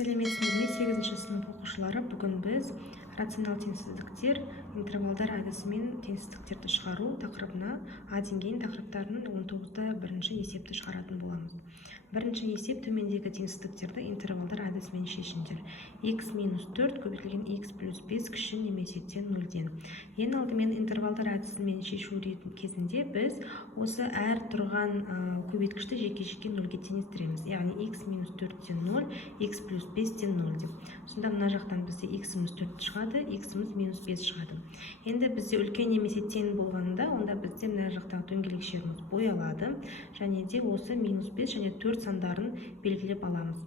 Сәлеметсіздер ме 8-ші сынып оқушылары? Бүгін біз рационал теңсіздіктер, интервалдар әдісімен теңсіздіктерді шығару тақырыбына А деңгейінің тақырыптарының 19-да бірінші есепті шығаратын боламыз. Бірінші есеп: төмендегі теңсіздіктерді интервалдар әдісімен шешіңдер. X минус 4 көбейтілген x плюс 5 кіші немесе тең 0-ден. Ең алдымен интервалдар әдісімен шешу кезінде біз осы әр тұрған көбейткішті жеке-жеке 0-ге теңестіреміз. Яғни x минус 4-тен 0, x плюс 5-тен 0 деп. Сонда мына жақтан бізде x-іміз 4 шығады, x-іміз минус 5 шығады. Енді бізде үлкен немесе тең болғанда, онда бізде мына жақтағы дөңгелек шеріміз боялады, және де осы минус 5 және 4 сандарын белгілеп аламыз.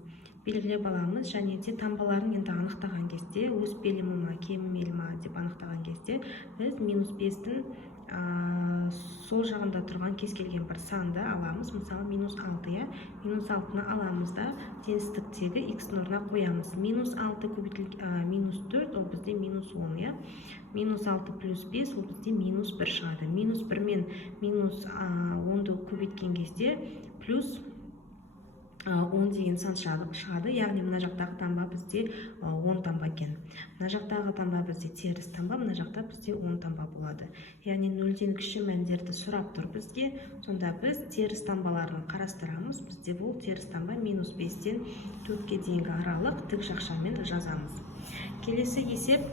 Және де таңбаларын енді анықтаған кезде, өспелі ма, кеммелі ма деп анықтаған кезде, біз минус 5-тің сол жағында тұрған кез келген бір санды аламыз. Мысалы минус 6, минус 6-ны аламыз да теңсіздіктегі x-ның орнына қоямыз. Минус 6 көбейтілген минус 4, ол бізде минус 10, минус 6 плюс 5, ол бізде минус 1 шығады. Минус 1 мен минус 10-ды көбейткен кезде плюс 10 деген сан шығады. Яғни мына жақтағы таңба бізде 10 таңба екен. Мына жақтағы таңба бізде теріс таңба, мына жақта бізде 10 таңба болады. Яғни 0-ден кіші мәндерді сұрап тұр бізге. Сонда біз теріс таңбаларын қарастырамыз. Бізде бұл теріс таңба минус 5-тен 4-ке дейінгі аралық тік жақшамен жазамыз. Келесі есеп: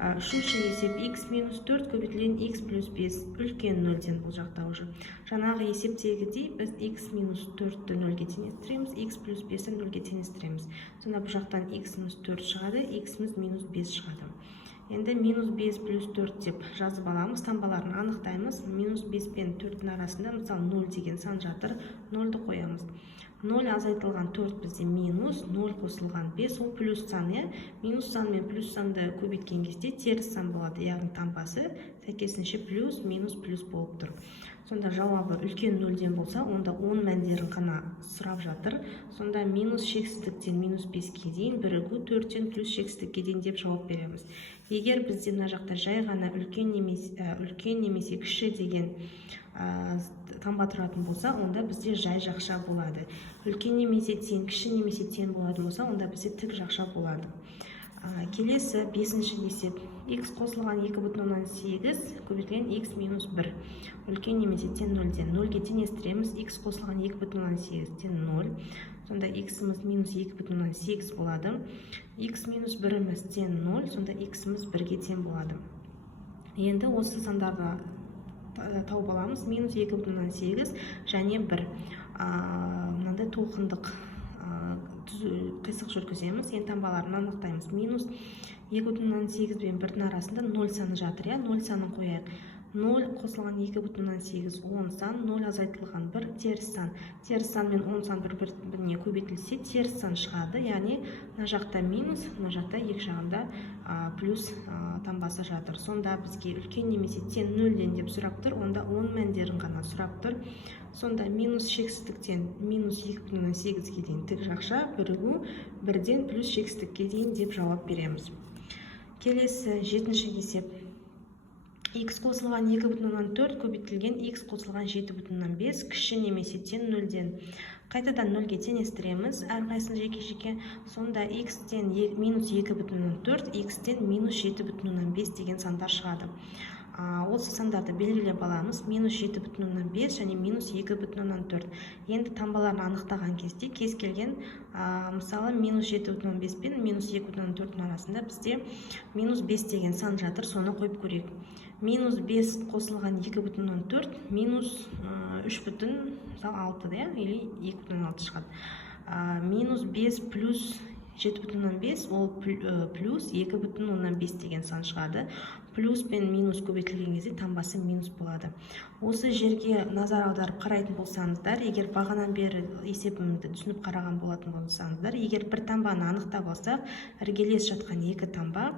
үшінші есеп: x минус 4 көбейтілген x плюс 5 үлкен 0-ден. Бұл жақта уже жаңағы есептегідей біз x минус 4-ті 0-ге теңестіреміз, x плюс 5-ті 0-ге теңестіреміз. Сонда бұл жақтан x-іміз 4 шығады, x-іміз минус 5 шығады. Енді минус 5 плюс 4 деп жазып аламыз, таңбаларын анықтаймыз. Минус 5 пен 4-тің арасында мысалы 0 деген сан жатыр, 0-ды қоямыз. 0 азайтылған 4 бізде минус, 0 қосылған 5, ол плюс сан. Минус сан мен плюс санды көбейткен кезде теріс сан болады, яғни таңбасы сәйкесінше плюс, минус, плюс болып тұр. Сонда жауабы үлкен 0-ден болса, онда 10 мәндерін қана сұрап жатыр. Сонда минус шексіздіктен минус 5-ке дейін бірігу 4-тен плюс шексіздікке дейін деп жауап береміз. Егер бізде мына жақта жай ғана үлкен немесе кіші деген таңба тұратын болса, онда бізде жай жақша болады. Үлкен немесе тең, кіші немесе тең болатын болса, онда бізде тік жақша болады. Келесі 5-ші есеп: x қосылған 2,8 көбейтілген x минус 1 үлкен немесе тең 0-ден. 0-ге теңестіреміз, x қосылған 2,8-тен 0. Сонда x-іміз минус 2,8 болады. x минус 1-іміз тең 0, сонда x-іміз 1-ге тең болады. Енді осы сандарды тауып аламыз. Минус 2,8 және 1. Мынандай толқындық қисық жүргіземіз. Енді таңбаларын анықтаймыз. Минус 2,8 пен 1-дің арасында 0 саны жатыр. 0 санын қояйық. 0 қосылған 2,8 10 сан, 0 азайтылған 1 теріс сан. Теріс сан мен 10 сан бір-біріне көбейтілсе, теріс сан шығады. Яғни мына жақта минус, мына жақта екі жағында плюс таңбасы жатыр. Сонда бізге үлкен немесе тең 0-ден деп сұрап тұр, онда 10 мәндерін ғана сұрап тұр. Сонда минус шексіздіктен минус 2,8-ге дейін тік жақша, бірігу 1-ден плюс шексіздікке дейін деп жауап береміз. Келесі 7-ші есеп: x қосылған 2,4 көбейтілген x қосылған 7,5 кіші немесе тең 0-ден. Қайтадан 0-ге теңестіреміз әрқайсысын жеке-жеке. Сонда x-тен минус 2,4, x-тен минус 7,5 деген сандар шығады. Осы сандарды белгілеп аламыз. Минус 7,5 және минус 2,4. Енді таңбаларын анықтаған кезде кез келген мысалы минус 7,5 пен минус 2,4-дің арасында бізде минус 5 деген сан жатыр, соны қойып көрейік. Минус 5 қосылған 2,4 минус 3,6 или 2,6 шығады. Минус 5 плюс 7,5 ол плюс 2,5 деген сан шығады. Плюс пен минус көбейтілген кезде таңбасы минус болады. Осы жерге назар аударып қарайтын болсаңыздар, егер бағанан бері есебімді түсініп қараған болатын болсаңыздар, егер бір таңбаны анықтап алсақ, іргелес жатқан екі таңба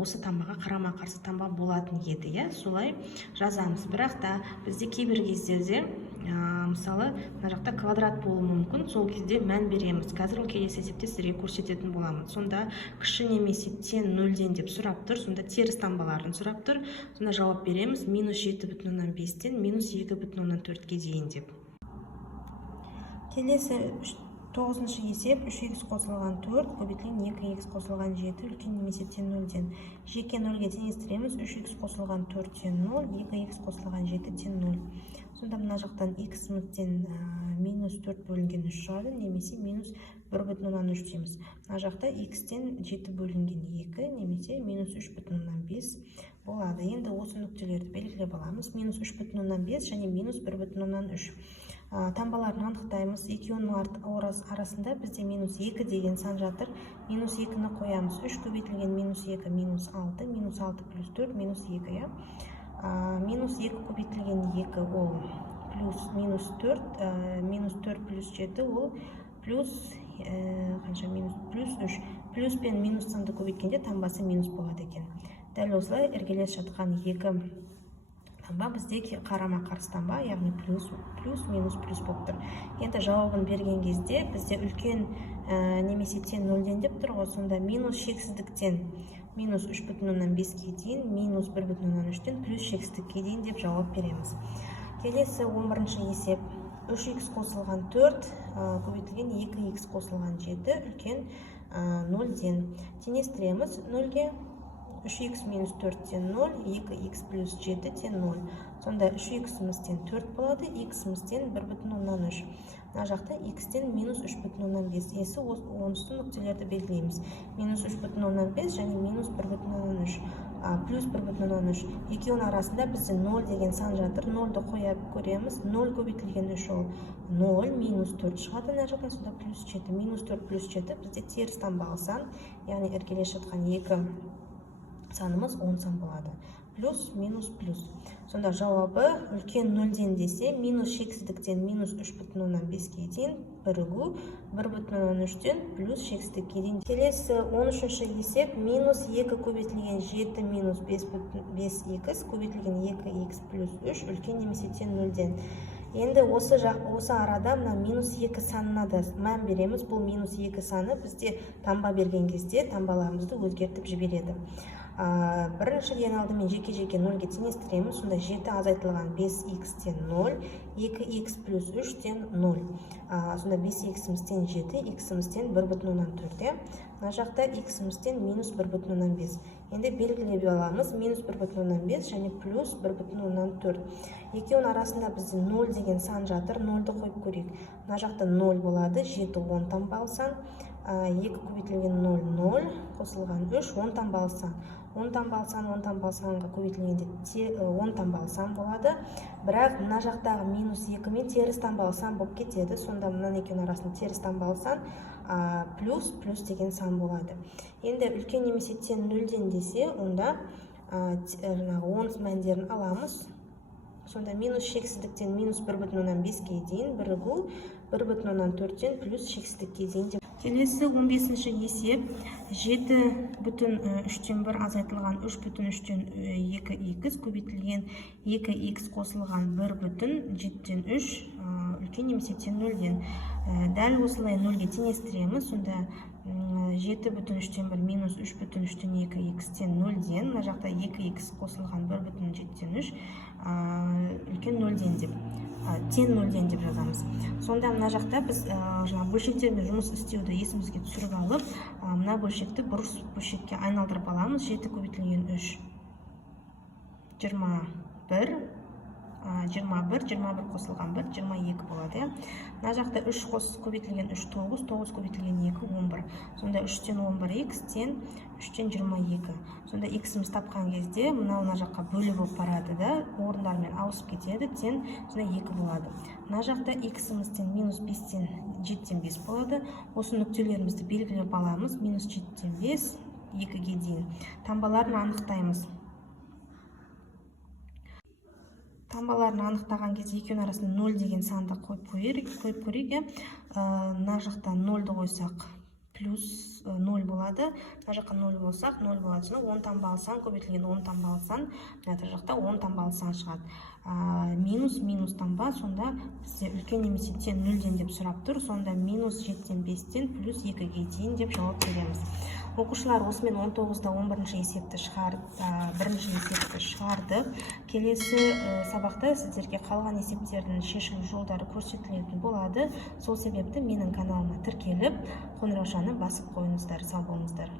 осы таңбаға қарама-қарсы таңба болатын еді. Солай жазамыз. Бірақ та бізде кейбір кездерде мысалы мына жақта квадрат болуы мүмкін, сол кезде мән береміз. Қазір ол келесі есепте сіздерге көрсететін боламын. Сонда кіші немесе тең 0-ден деп сұрап тұр, сонда теріс таңбаларын сұрап тұр. Сонда жауап береміз минус 7,5-тен минус 2,4-ге дейін деп. Келесі 9-шы есеп 3х қосылған 4 көбейтілген 2х қосылған 7 үлкен немесе тең 0-ден. Жеке 0-ге теңестіреміз. 3х қосылған 4 тең 0, 2х қосылған 7 тең 0. Сонда мына жақтан x-мізден минус 4 бөлінген 3 шығады, немесе минус 1,3 дейміз. Мына жақта x-тен 7 бөлінген 2, немесе минус 3,5 болады. Енді осы нүктелерді белгілеп аламыз. Минус 3,5 және минус 1,3. Таңбаларын анықтаймыз. Екеуінің арасында бізде минус 2 деген сан жатыр. Минус 2-ні қоямыз. 3 көбейтілген минус 2, минус 6, минус 6 плюс 4, минус 2. Минус 2 көбейтілген 2 ол плюс минус 4, минус 4 плюс 7 ол плюс қанша минус плюс 3. Плюс пен минус санды көбейткенде таңбасы минус болады екен. Дәл осылай іргелес жатқан 2 таңба бізде қарама-қарсы таңба, яғни плюс минус плюс болып тұр. Енді жауабын берген кезде бізде үлкен немесе тең 0-ден деп тұр ғой, сонда минус шексіздіктен минус 3,5-ге дейін, минус 1,3-тен плюс шексіздікке дейін деп жауап береміз. Келесі 11-шы есеп 3х қосылған 4 көбейтілген 2х қосылған 7 үлкен 0-ден. Теңестіреміз 0-ге. 3х минус 4 тең 0, 2х плюс 7 тең 0. Сонда 3х-мізден 4 болады, х-мізден 1,3. Мына жақта х-тен минус 3,5. Есі онысы нүктелерді белгілейміз. Минус 3,5 және минус 1,3. Плюс 1,3. Екеуінің арасында бізде 0 деген сан жатыр. 0-ды қойып көреміз. 0 көбейтілген 3 ол 0, минус 4 шығады. Мына жақта сонда плюс 7. Минус 4 плюс 7 бізде теріс таңбалы сан, яғни іргелес жатқан 2 санымыз 10 сан болады. Плюс, минус, плюс. Сонда жауабы үлкен 0-ден десе, минус шексіздіктен минус 3,5-ге дейін бірігу, 1,3-тен плюс шексіздікке дейін. Келесі 13-шы есеп минус 2 көбейтілген 7 минус 5х көбейтілген 2х плюс 3 үлкен немесе тең 0-ден. Енді осы арада мына минус 2 санына да мән береміз. Бұл минус 2 саны бізде таңба берген кезде таңбаларымызды өзгертіп жібереді. Біріншіден алдымен жеке-жеке 0-ге теңестіреміз. Сонда 7 азайтылған 5х тен 0, 2х плюс 3 тен 0. Сонда 5х-мізден 7, х-мізден 1,4. Мына жақта х-мізден минус 1,5. Енді белгілеп аламыз. Минус 1,5 және плюс 1,4. Екеуінің арасында бізде 0 деген сан жатыр. 0-ды қойып көрейік. Мына жақта 0 болады. 7 10 таңбалы сан. 2 көбейтілген 0, 0, қосылған 3, 10 таңбалы сан. 10 таңбалы санға көбейтілгенде 10 таңбалы сан болады. Бірақ мына жақтағы минус 2 мен теріс таңбалы сан болып кетеді. Сонда мына екеуінің арасында теріс таңбалы сан плюс деген сан болады. Енді үлкен немесе тең 0-ден десе, онда 10 мәндерін аламыз. Сонда минус шексіздіктен минус 1,5-ге дейін бірігу, 1,4-тен плюс шексіздікке дейін деп. Келесі 15-ші есеп 7,3-тен 1 азайтылған 3,3-тен 2х көбейтілген 2х қосылған 1,7-тен 3 үлкен немесе тең 0-ден. Дәл осылай 0-ге теңестіреміз. Сонда 7,3-тен 1 минус 3,3-тен 2х-тен 0-ден. Мына жақта 2х қосылған 1,7-тен 3 үлкен 0-ден деп. Тең 0-ден деп жазамыз. Сонда мына жақта біз бөлшектермен жұмыс істеуді есімізге түсіріп алып, мына бөлшекті бұрыс бөлшекке айналдырып аламыз. 7 көбейтілген 3 21, 21 қосылған 1 22 болады. Мына жақта 3 көбейтілген 3 9, 9 көбейтілген 2 11. Сонда 3-тен 11х тен 3-тен 22. Сонда х-міз тапқан кезде мына жаққа бөлі болып барады да, орындармен ауысып кетеді, тен сонда 2 болады. Мына жақта х-мізден минус 5-тен 7-тен 5 болады. Осы нүктелерімізді белгілеп аламыз. Минус 7-тен 5, 2-ге дейін. Таңбаларын анықтаймыз. Таңбаларын анықтаған кезде екеуінің арасында 0 деген санды қойып көрейік. Мына жақта 0-ды қойсақ плюс 0 болады. Мына жаққа 0 болсақ 0 болады. 10 таңбалы сан көбейтілген 10 таңбалы сан. Мына жақта 10 таңбалы сан шығады. минус минустан ба, сонда бізде үлкен немесе тең 0-ден деп сұрап тұр. Сонда минус 7-тен 5-тен плюс 2-ге дейін деп жауап береміз. Оқушылар осымен 19-да 11-ші есепті шығардық. Келесі сабақта сіздерге қалған есептердің шешім жолдары көрсетілетін болады. Сол себепті менің каналыма тіркеліп, қоңыраушаны басып қойыңыздар. Сау болыңыздар.